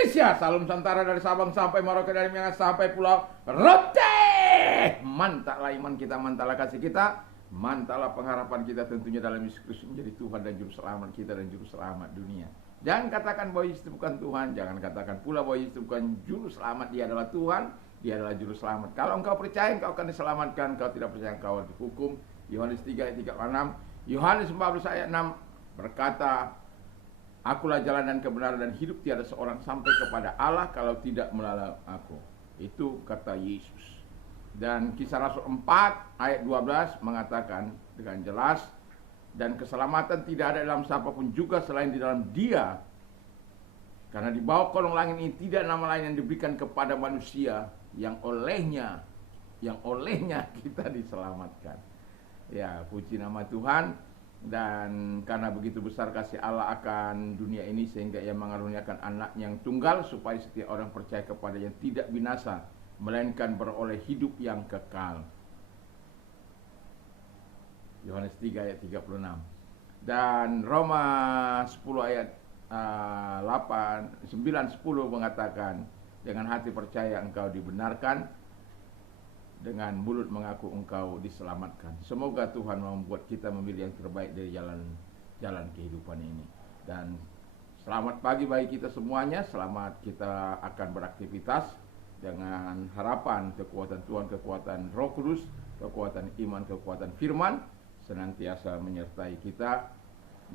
Indonesia, Salum Nusantara dari Sabang sampai Merauke, dari Miangas sampai Pulau Rote. Mantaplah iman kita, mantaplah kasih kita, mantaplah pengharapan kita tentunya dalam Yesus Kristus menjadi Tuhan dan Juru Selamat kita dan Juru Selamat dunia. Jangan katakan bahwa Yesus itu bukan Tuhan, jangan katakan pula bahwa Yesus itu bukan Juru Selamat. Dia adalah Tuhan, Dia adalah Juru Selamat. Kalau engkau percaya, engkau akan diselamatkan. Kalau tidak percaya, engkau akan dihukum. Yohanes 3 ayat 36. Yohanes 14 ayat 6 berkata, Akulah jalan dan kebenaran dan hidup, tiada seorang sampai kepada Allah kalau tidak melalui aku. Itu kata Yesus. Dan Kisah Rasul 4 ayat 12 mengatakan dengan jelas, dan keselamatan tidak ada dalam siapapun juga selain di dalam Dia. Karena di bawah kolong langit ini tidak nama lain yang diberikan kepada manusia yang olehnya kita diselamatkan. Ya, puji nama Tuhan. Dan karena begitu besar kasih Allah akan dunia ini, sehingga Ia mengaruniakan anak yang tunggal, supaya setiap orang percaya kepada yang tidak binasa, melainkan beroleh hidup yang kekal. Yohanes 3 ayat 36. Dan Roma 10 ayat 8, 9, 10 mengatakan, dengan hati percaya engkau dibenarkan, dengan mulut mengaku engkau diselamatkan. Semoga Tuhan membuat kita memilih yang terbaik dari jalan kehidupan ini. Dan selamat pagi bagi kita semuanya. Selamat kita akan beraktivitas dengan harapan kekuatan Tuhan, kekuatan Roh Kudus, kekuatan iman, kekuatan firman senantiasa menyertai kita.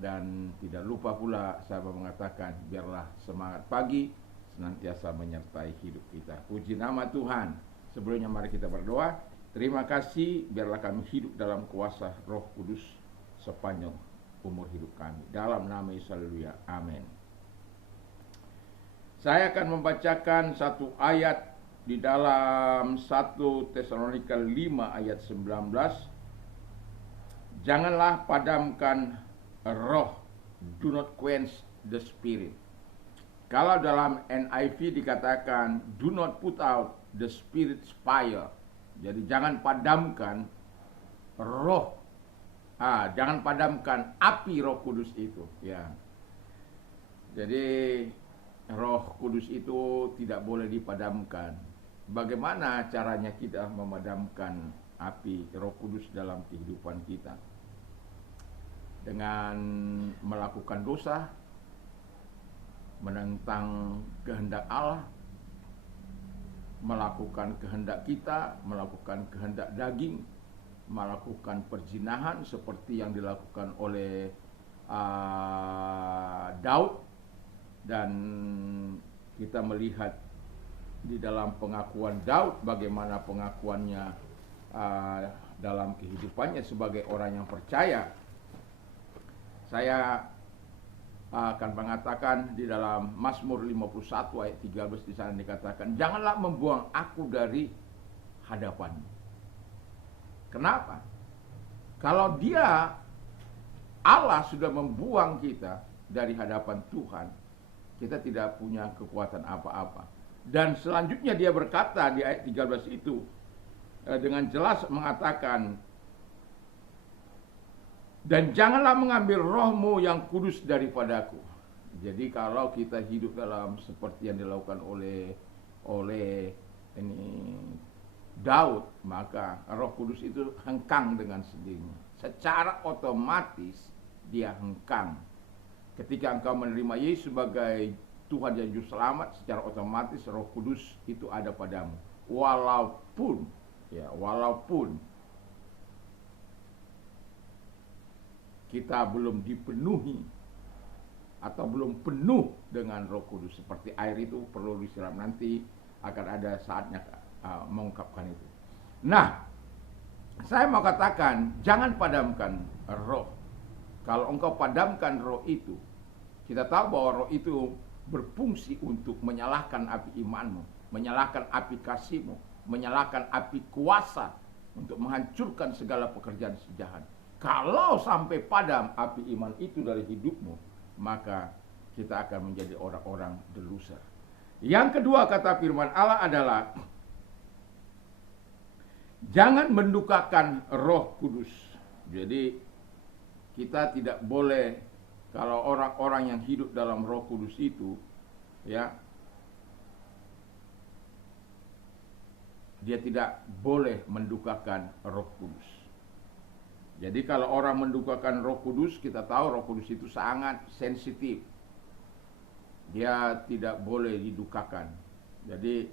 Dan tidak lupa pula saya mengatakan, biarlah semangat pagi senantiasa menyertai hidup kita. Puji nama Tuhan. Sebelumnya mari kita berdoa. Terima kasih, biarlah kami hidup dalam kuasa Roh Kudus sepanjang umur hidup kami. Dalam nama Yesus, haleluya, amin. Saya akan membacakan satu ayat di dalam 1 Tesalonika 5 ayat 19. Janganlah padamkan roh, do not quench the spirit. Kalau dalam NIV dikatakan do not put out the spirit's fire. Jadi jangan padamkan roh, jangan padamkan api Roh Kudus itu, ya. Jadi Roh Kudus itu tidak boleh dipadamkan. Bagaimana caranya kita memadamkan api Roh Kudus dalam kehidupan kita? Dengan melakukan dosa, menentang kehendak Allah, melakukan kehendak kita, melakukan kehendak daging, melakukan perzinahan seperti yang dilakukan oleh Daud. Dan kita melihat di dalam pengakuan Daud bagaimana pengakuannya dalam kehidupannya sebagai orang yang percaya. Saya akan mengatakan di dalam Mazmur 51 ayat 13, di sana dikatakan, janganlah membuang aku dari hadapanmu. Kenapa? Kalau Allah sudah membuang kita dari hadapan Tuhan, kita tidak punya kekuatan apa-apa. Dan selanjutnya dia berkata di ayat 13 itu dengan jelas mengatakan, dan janganlah mengambil rohmu yang kudus daripadaku. Jadi kalau kita hidup dalam seperti yang dilakukan oleh Daud, maka Roh Kudus itu hengkang dengan sendirinya. Secara otomatis dia hengkang. Ketika engkau menerima Yesus sebagai Tuhan dan Juru Selamat, secara otomatis Roh Kudus itu ada padamu. Walaupun kita belum dipenuhi atau belum penuh dengan Roh Kudus, seperti air itu perlu disiram, nanti akan ada saatnya mengungkapkan itu. Nah, saya mau katakan, jangan padamkan roh. Kalau engkau padamkan roh itu, kita tahu bahwa roh itu berfungsi untuk menyalakan api imanmu, menyalakan api kasihmu, menyalakan api kuasa untuk menghancurkan segala pekerjaan sejahat. Kalau sampai padam api iman itu dari hidupmu, maka kita akan menjadi orang-orang the loser. Yang kedua kata firman Allah adalah, jangan mendukakan Roh Kudus. Jadi kita tidak boleh, kalau orang-orang yang hidup dalam Roh Kudus itu, ya, dia tidak boleh mendukakan Roh Kudus. Jadi kalau orang mendukakan Roh Kudus, kita tahu Roh Kudus itu sangat sensitif. Dia tidak boleh didukakan. Jadi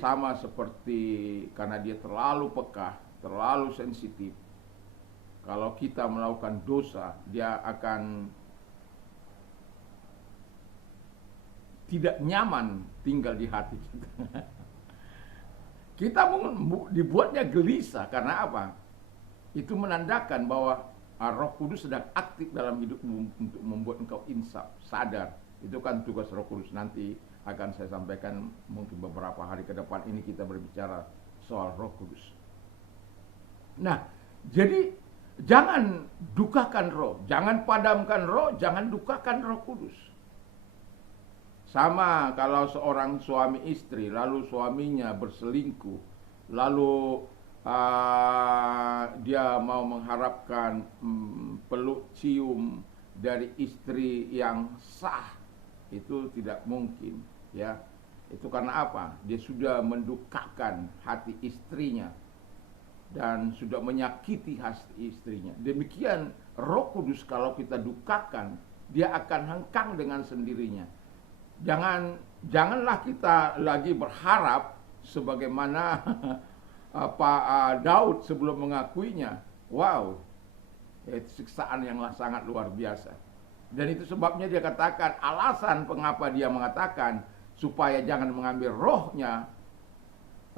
sama seperti karena dia terlalu peka, terlalu sensitif. Kalau kita melakukan dosa, dia akan tidak nyaman tinggal di hati kita. Kita dibuatnya gelisah karena apa? Itu menandakan bahwa Roh Kudus sedang aktif dalam hidupmu untuk membuat engkau insaf, sadar. Itu kan tugas Roh Kudus. Nanti akan saya sampaikan mungkin beberapa hari ke depan ini kita berbicara soal Roh Kudus. Nah, jadi jangan dukakan roh, jangan padamkan roh, jangan dukakan Roh Kudus. Sama kalau seorang suami istri, lalu suaminya berselingkuh, lalu dia mau mengharapkan peluk cium dari istri yang sah, itu tidak mungkin, ya. Itu karena apa? Dia sudah mendukakan hati istrinya dan sudah menyakiti hati istrinya. Demikian Roh Kudus kalau kita dukakan, dia akan hengkang dengan sendirinya. Janganlah kita lagi berharap sebagaimana Pak Daud sebelum mengakuinya. Wow, itu siksaan yang sangat luar biasa. Dan itu sebabnya dia katakan, alasan mengapa dia mengatakan supaya jangan mengambil rohnya,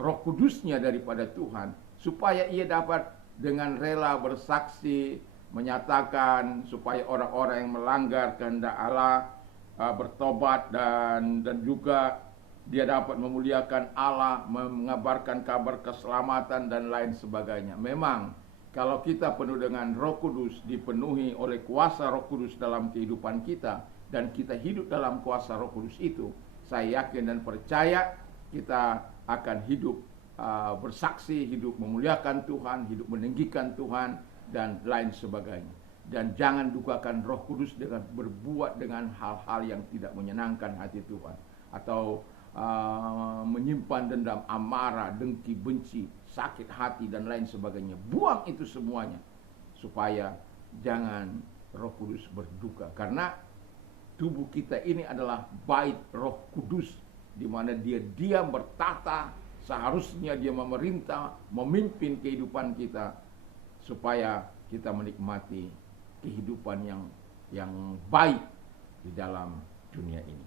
Roh Kudusnya daripada Tuhan, supaya ia dapat dengan rela bersaksi, menyatakan supaya orang-orang yang melanggar kehendak Allah bertobat dan juga dia dapat memuliakan Allah, mengabarkan kabar keselamatan dan lain sebagainya. Memang kalau kita penuh dengan Roh Kudus, dipenuhi oleh kuasa Roh Kudus dalam kehidupan kita, dan kita hidup dalam kuasa Roh Kudus itu, saya yakin dan percaya kita akan hidup bersaksi, hidup memuliakan Tuhan, hidup meninggikan Tuhan, dan lain sebagainya. Dan jangan dukakan Roh Kudus dengan berbuat dengan hal-hal yang tidak menyenangkan hati Tuhan, atau menyimpan dendam, amarah, dengki, benci, sakit hati dan lain sebagainya. Buang itu semuanya supaya jangan Roh Kudus berduka, karena tubuh kita ini adalah bait Roh Kudus, di mana dia diam bertata. Seharusnya dia memerintah, memimpin kehidupan kita supaya kita menikmati kehidupan yang baik di dalam dunia ini.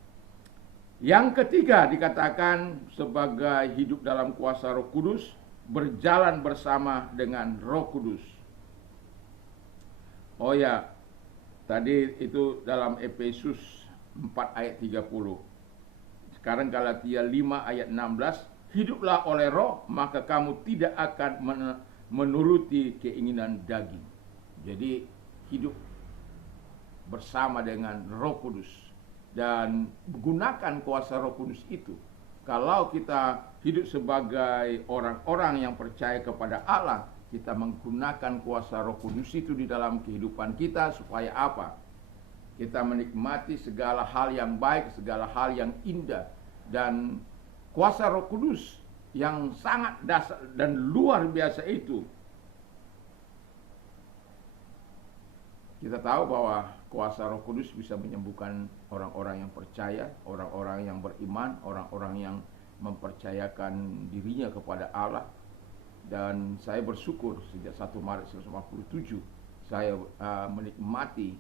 Yang ketiga dikatakan sebagai hidup dalam kuasa Roh Kudus, berjalan bersama dengan Roh Kudus. Oh ya, tadi itu dalam Efesus 4 ayat 30. Sekarang Galatia 5 ayat 16, hiduplah oleh roh, maka kamu tidak akan menuruti keinginan daging. Jadi hidup bersama dengan Roh Kudus dan gunakan kuasa Roh Kudus itu. Kalau kita hidup sebagai orang-orang yang percaya kepada Allah, kita menggunakan kuasa Roh Kudus itu di dalam kehidupan kita supaya apa? Kita menikmati segala hal yang baik, segala hal yang indah, dan kuasa Roh Kudus yang sangat dasar dan luar biasa itu. Kita tahu bahwa kuasa Roh Kudus bisa menyembuhkan orang-orang yang percaya, orang-orang yang beriman, orang-orang yang mempercayakan dirinya kepada Allah. Dan saya bersyukur sejak 1 Maret 1957 saya menikmati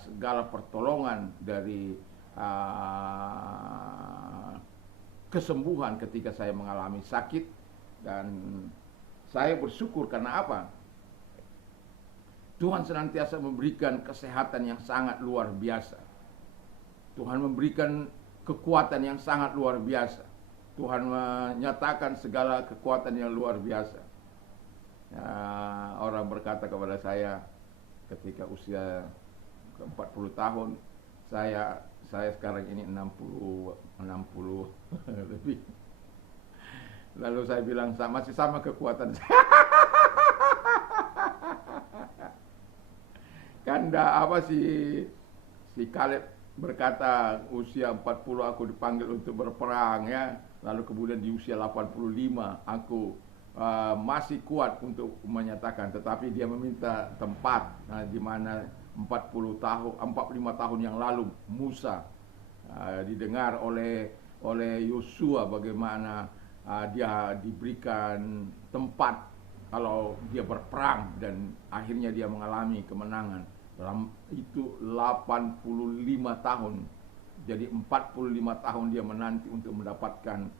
segala pertolongan dari kesembuhan ketika saya mengalami sakit. Dan saya bersyukur karena apa? Tuhan senantiasa memberikan kesehatan yang sangat luar biasa. Tuhan memberikan kekuatan yang sangat luar biasa. Tuhan menyatakan segala kekuatan yang luar biasa. Orang berkata kepada saya ketika usia 40 tahun, saya sekarang ini 60 lebih. Lalu saya bilang masih sama kekuatan saya. Kan si Kaleb berkata usia 40 aku dipanggil untuk berperang ya. Lalu kemudian di usia 85 aku masih kuat untuk menyatakan, tetapi dia meminta tempat di mana 45 tahun yang lalu Musa didengar oleh Yosua bagaimana dia diberikan tempat kalau dia berperang dan akhirnya dia mengalami kemenangan. Dalam itu 85 tahun. Jadi 45 tahun dia menanti untuk mendapatkan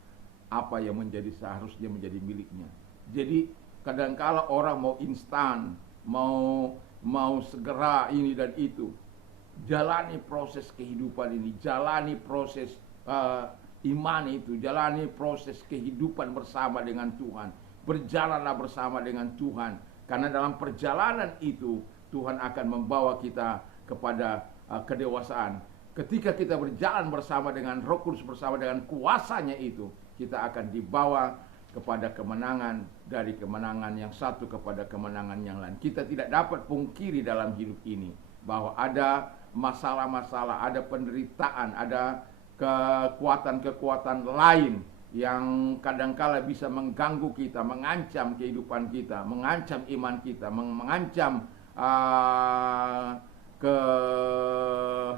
apa yang seharusnya menjadi miliknya. Jadi kadangkala orang mau instan, mau segera ini dan itu. Jalani proses kehidupan ini, jalani proses iman itu, jalani proses kehidupan bersama dengan Tuhan. Berjalanlah bersama dengan Tuhan, karena dalam perjalanan itu Tuhan akan membawa kita kepada kedewasaan. Ketika kita berjalan bersama dengan Roh Kudus, bersama dengan kuasanya itu, kita akan dibawa kepada kemenangan, dari kemenangan yang satu kepada kemenangan yang lain. Kita tidak dapat pungkiri dalam hidup ini bahwa ada masalah-masalah, ada penderitaan, ada kekuatan-kekuatan lain yang kadangkala bisa mengganggu kita, mengancam kehidupan kita, mengancam iman kita, mengancam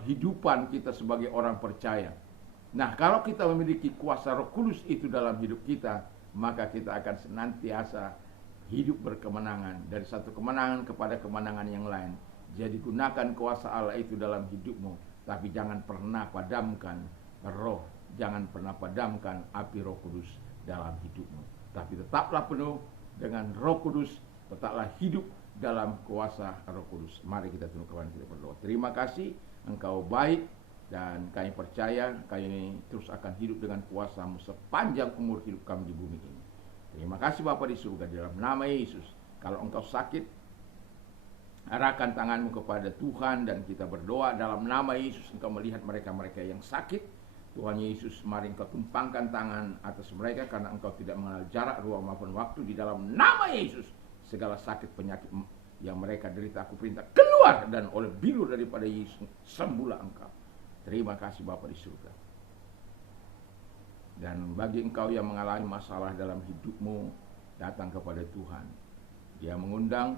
kehidupan kita sebagai orang percaya. Nah, kalau kita memiliki kuasa Roh Kudus itu dalam hidup kita, maka kita akan senantiasa hidup berkemenangan, dari satu kemenangan kepada kemenangan yang lain. Jadi gunakan kuasa Allah itu dalam hidupmu, tapi jangan pernah padamkan roh, jangan pernah padamkan api Roh Kudus dalam hidupmu. Tapi tetaplah penuh dengan Roh Kudus, tetaplah hidup dalam kuasa Roh Kudus. Mari kita tundukkan, kita berdoa. Terima kasih, Engkau baik, dan kami percaya kami terus akan hidup dengan kuasa-Mu sepanjang umur hidup kami di bumi ini. Terima kasih Bapa di surga, di dalam nama Yesus. Kalau engkau sakit, arahkan tanganmu kepada Tuhan, dan kita berdoa dalam nama Yesus. Engkau melihat mereka-mereka yang sakit, Tuhan Yesus, mari engkau tumpangkan tangan atas mereka, karena engkau tidak mengenal jarak, ruang maupun waktu. Di dalam nama Yesus, segala sakit penyakit yang mereka derita aku perintah keluar, dan oleh bilur daripada Yesus sembuhlah engkau. Terima kasih Bapa di surga. Dan bagi engkau yang mengalami masalah dalam hidupmu, datang kepada Tuhan. Dia mengundang,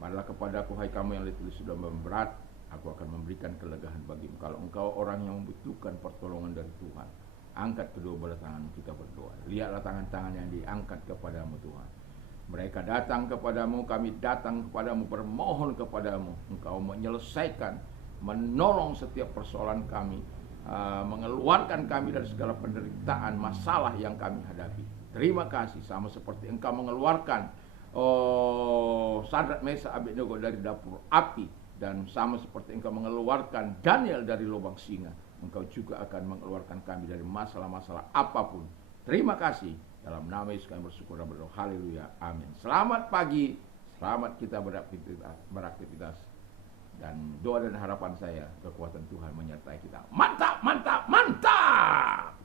marilah kepadaku hai kamu yang letih sudah memberat, aku akan memberikan kelegaan bagimu. Kalau engkau orang yang membutuhkan pertolongan dari Tuhan, angkat kedua belah tanganmu, kita berdoa. Lihatlah tangan-tangan yang diangkat kepadamu Tuhan. Mereka datang kepadamu, kami datang kepadamu, bermohon kepadamu. Engkau menyelesaikan, menolong setiap persoalan kami, mengeluarkan kami dari segala penderitaan, masalah yang kami hadapi. Terima kasih, sama seperti engkau mengeluarkan Sadrak, Mesak, Abednego dari dapur api, dan sama seperti engkau mengeluarkan Daniel dari lubang singa, engkau juga akan mengeluarkan kami dari masalah-masalah apapun. Terima kasih. Dalam nama Yesus kami bersyukur dan berdoa. Haleluya. Amin. Selamat pagi. Selamat kita beraktivitas. Dan doa dan harapan saya, kekuatan Tuhan menyertai kita. Mantap, mantap, mantap.